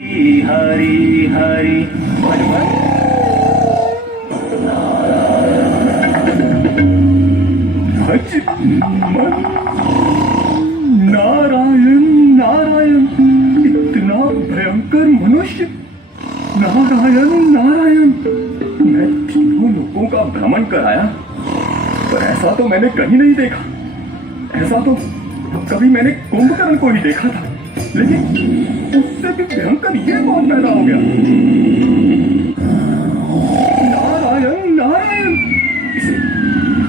हरि हरि हज मन नारायण नारायण, इतना भयंकर मनुष्य। नारायण नारायण, मैं तीनों लोगों का भ्रमण कराया, पर ऐसा तो मैंने कहीं नहीं देखा। ऐसा तो कभी मैंने कुंभकर्ण को ही देखा था, लेकिन उससे भी भयंकर ये कौन पैदा हो गया? नारायण नारायण, इसे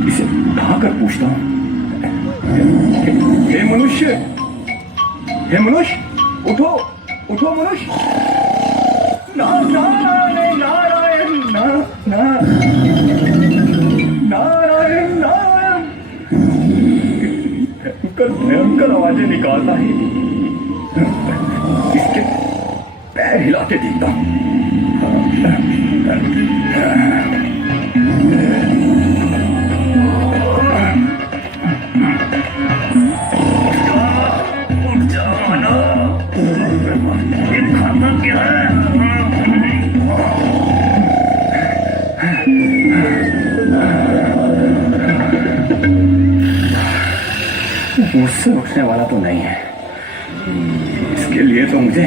इसे कहाँ कर पूछता हूँ। हे मनुष्य, हे मनुष्य, उठो उठो मनुष्य। नारायण नारायण नारायण नारायण, भयंकर आवाजें निकालता है। इसके पैर हिला के देखता हूं। उठ जाओ ना, ये खाना क्या है? मुझसे उठने वाला तो नहीं है। इसके लिए तो मुझे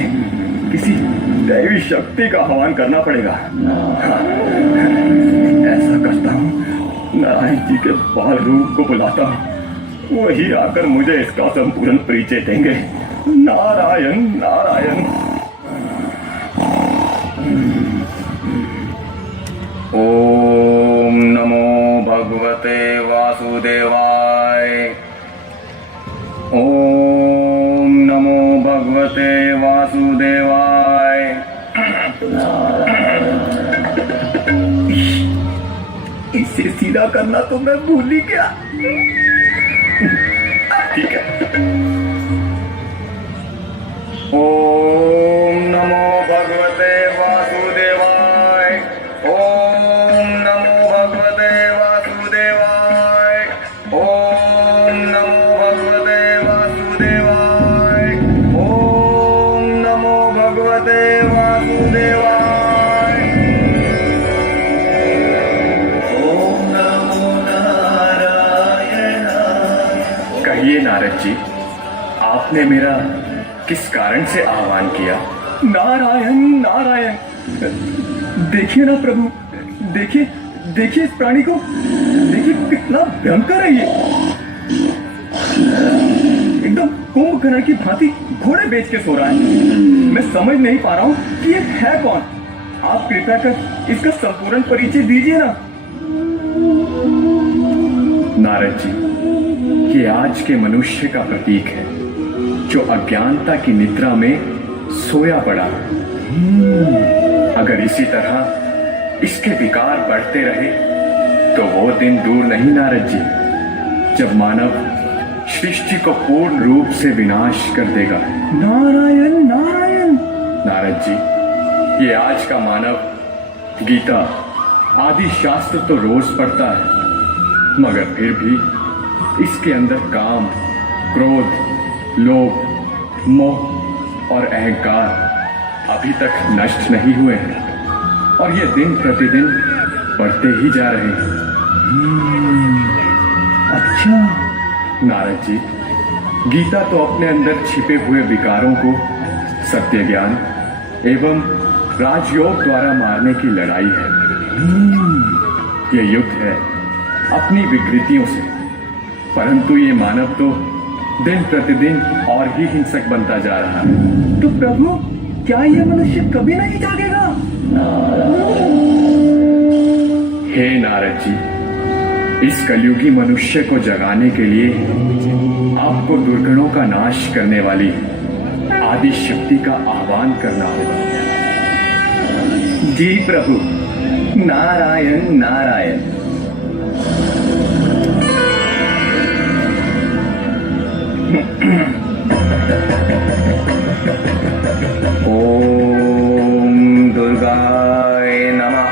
किसी दैवी शक्ति का आह्वान करना पड़ेगा। ऐसा करता हूँ, नारायण जी के बाल रूप को बुलाता हूँ, वही आकर मुझे इसका संपूर्ण परिचय देंगे। नारायण नारायण। ओम नमो भगवते वासुदेवाय। ओम नमो भगवते वासुदेवाय। इसे सीधा करना तो मैं भूल ही गया। ठीक है। ओम नमो भगवते वासुदेवाय। ओम नमो भगवते वासुदेवाय। ओम नमो भगवते वासुदेवाय। ओम नमो भगवते वासुदेवाय। ओम नमो नारायण। कहिए नारद जी, आपने मेरा किस कारण से आह्वान किया? नारायण नारायण। देखिए ना प्रभु, देखिए देखिए इस प्राणी को, देखिए कितना भयंकर है ये। एकदम कुंभकर्ण की भांति घोड़े बेच के सो रहा है। मैं समझ नहीं पा रहा हूँ कि ये है कौन। आप कृपया कर इसका संपूर्ण परिचय दीजिए ना। नारद जी, ये आज के मनुष्य का प्रतीक है, जो अज्ञानता की निद्रा में सोया पड़ा। अगर इसी तरह इसके विकार बढ़ते रहे तो वो दिन दूर नहीं नारद जी, जब मानव सृष्टि को पूर्ण रूप से विनाश कर देगा। नारायण नारायण। नारद जी, ये आज का मानव गीता आदि शास्त्र तो रोज पढ़ता है, मगर फिर भी इसके अंदर काम, क्रोध, लोभ, मोह और अहंकार अभी तक नष्ट नहीं हुए हैं, और ये दिन प्रतिदिन बढ़ते ही जा रहे हैं। अच्छा नारद जी, गीता तो अपने अंदर छिपे हुए विकारों को सत्य ज्ञान एवं राजयोग द्वारा मारने की लड़ाई है। ये युद्ध है अपनी विकृतियों से, परंतु ये मानव तो दिन प्रतिदिन और ही हिंसक बनता जा रहा है। तो प्रभु, क्या यह मनुष्य कभी नहीं जागेगा? हे नारद जी, इस कलयुगी मनुष्य को जगाने के लिए आपको दुर्गुणों का नाश करने वाली आदि शक्ति का आह्वान करना होगा। जी प्रभु, नारायण नारायण। ओम दुर्गाय नमः।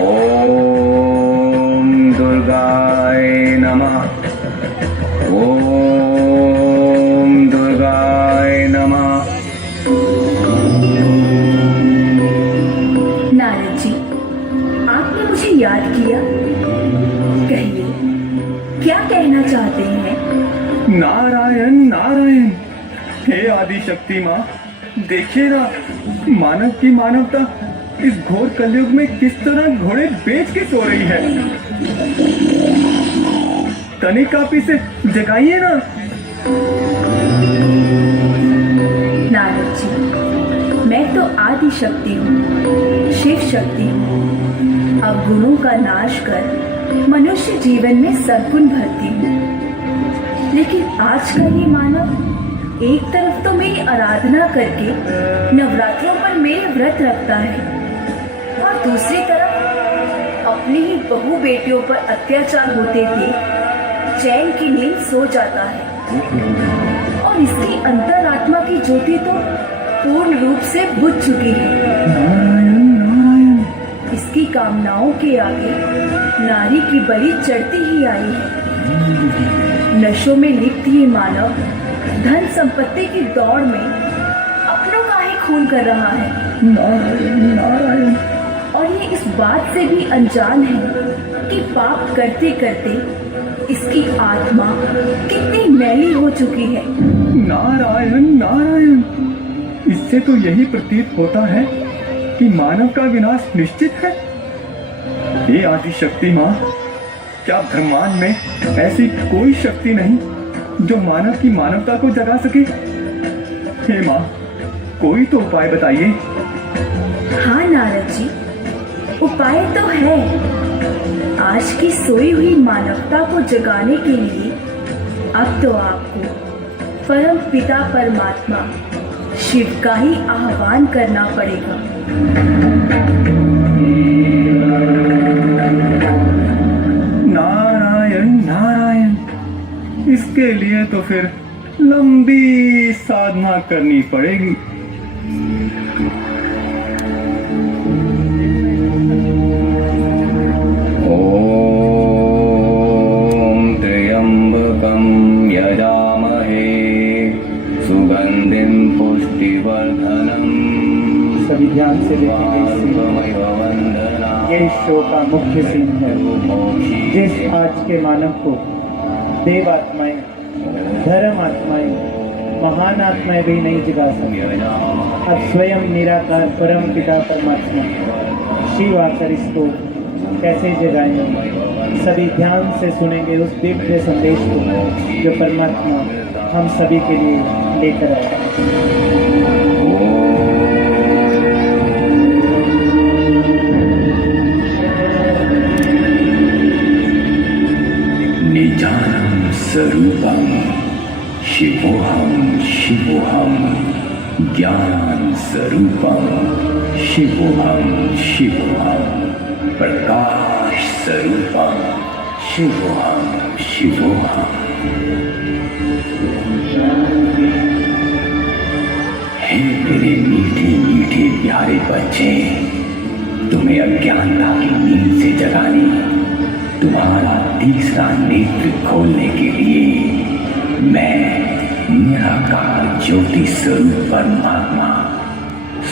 ओम दुर्गाय नमः। ओम दुर्गाय नमः। आदि शक्ति माँ, देखिए ना, मानव की मानवता इस घोर कलयुग में किस तरह घोड़े बेच के सो रही है। तनिक आप इसे जगाइए ना। नारद जी, मैं तो आदि शक्ति हूँ, शिव शक्ति हूँ। अब गुणों का नाश कर मनुष्य जीवन में सद्गुण भरती हूँ। लेकिन आज का ये मानव एक तरफ तो मेरी आराधना करके नवरात्रों पर मेरे व्रत रखता है और दूसरी तरफ अपनी ही बहू बेटियों पर अत्याचार होते देख चैन की नींद सो जाता है। और इसकी अंतरात्मा की ज्योति तो पूर्ण रूप से बुझ चुकी है। नारायण नारायण। इसकी कामनाओं के आगे नारी की बलि चढ़ती ही आई है। नशों में लिप्त ये मानव धन संपत्ति की दौड़ में अपनों का ही खून कर रहा है। नारायण नारायण। और ये इस बात से भी अनजान है कि पाप करते करते इसकी आत्मा कितनी मैली हो चुकी है। नारायण नारायण। इससे तो यही प्रतीत होता है कि मानव का विनाश निश्चित है। हे आदि शक्ति माँ, क्या ब्रह्मांड में ऐसी कोई शक्ति नहीं जो मानव की मानवता को जगा सके? हे माँ, कोई तो उपाय बताइए। हाँ नारद जी, उपाय तो है। आज की सोई हुई मानवता को जगाने के लिए अब तो आपको परम पिता परमात्मा शिव का ही आह्वान करना पड़ेगा। नारायण नारायण। इसके लिए तो फिर लंबी साधना करनी पड़ेगी। ओम त्र्यंबकं यजामहे सुगंधिं पुष्टिवर्धनम्। सभी ध्यान से देखिए, ये इस शो का मुख्य सीन है। जिस आज के मानव को देव आत्माएं, धर्म आत्माएं, महान आत्माएं भी नहीं जगा सकती, अब स्वयं निराकार परम पिता परमात्मा शिव आकर इसको कैसे जगाएंगे। सभी ध्यान से सुनेंगे उस दिव्य संदेश को जो परमात्मा हम सभी के लिए लेकर आए। निजानं स्वरूपं शिवोऽहं शिवोऽहं, ज्ञान स्वरूपं शिवोऽहं शिवोऽहं, प्रकाश स्वरूपं शिवोऽहं शिवोऽहं। हे मेरे मीठे मीठे प्यारे बच्चे, तुम्हें अज्ञानता की नींद से जगाने, तुम्हारा तीसरा नेत्र खोलने के लिए मैं निराकार ज्योति स्वरूप परमात्मा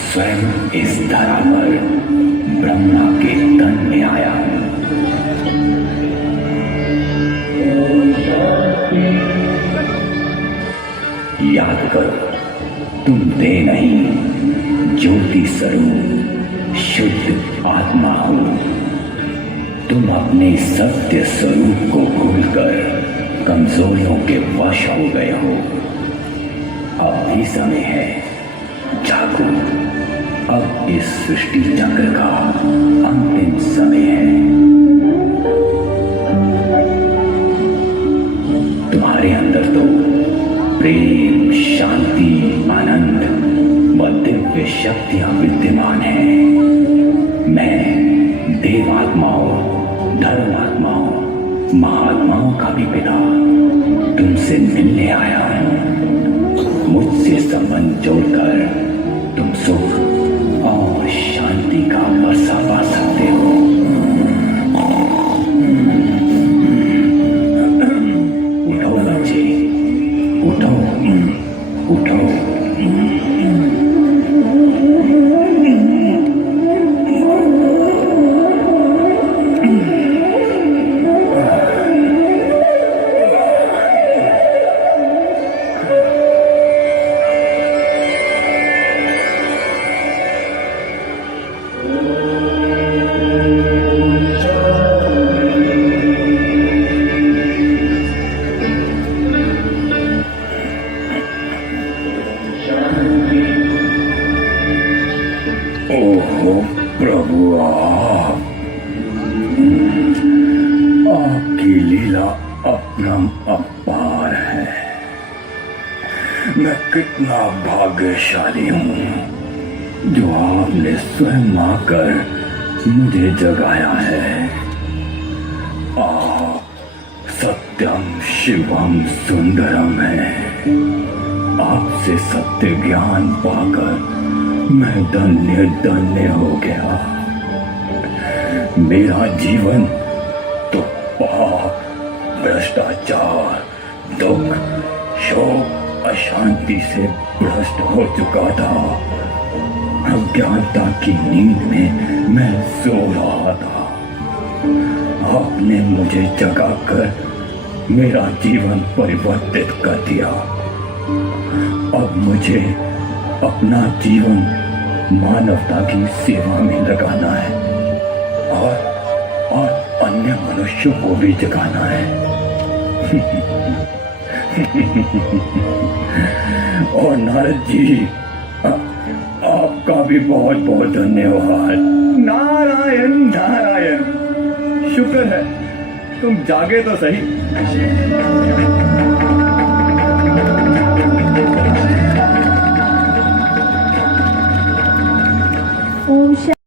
स्वयं इस धरा पर ब्रह्मा के तन में आया हूँ। याद करो, तुम दे नहीं, ज्योति स्वरूप शुद्ध आत्मा हो। तुम अपने सत्य स्वरूप को भूलकर कमजोरियों के वश हो गए हो। अब भी समय है, जागो। अब इस सृष्टि चक्र का अंतिम समय है। तुम्हारे अंदर तो प्रेम, शांति, आनंद व दिव्य शक्तियां विद्यमान हैं। मैं देवात्माओं, धर्मात्माओं, महात्माओं का भी पिता तुमसे मिलने आया हूं। मुझसे संबंध जोड़कर तुम सुख और शांति का वर्षा पा सकते हो। उठो बच्चे, उठो, उठो। ओ प्रभु आपकी लीला अपरम अपार है। मैं कितना भाग्यशाली हूँ जो आपने स्वयं आकर मुझे जगाया है। आप सत्यम शिवम सुंदरम है। आपसे सत्य ज्ञान पाकर मैं धन्य धन्य हो गया। मेरा जीवन तो पाप, भ्रष्टाचार, दुख, शोक, अशांति से भ्रष्ट हो चुका था। अज्ञानता की नींद में मैं सो रहा था। आपने मुझे जगाकर मेरा जीवन परिवर्तित कर दिया। अब मुझे अपना जीवन मानवता की सेवा में लगाना है और अन्य मनुष्यों को भी जगाना है। और नारद जी, आपका भी बहुत बहुत धन्यवाद। नारायण नारायण, शुक्र है तुम जागे तो सही। ओम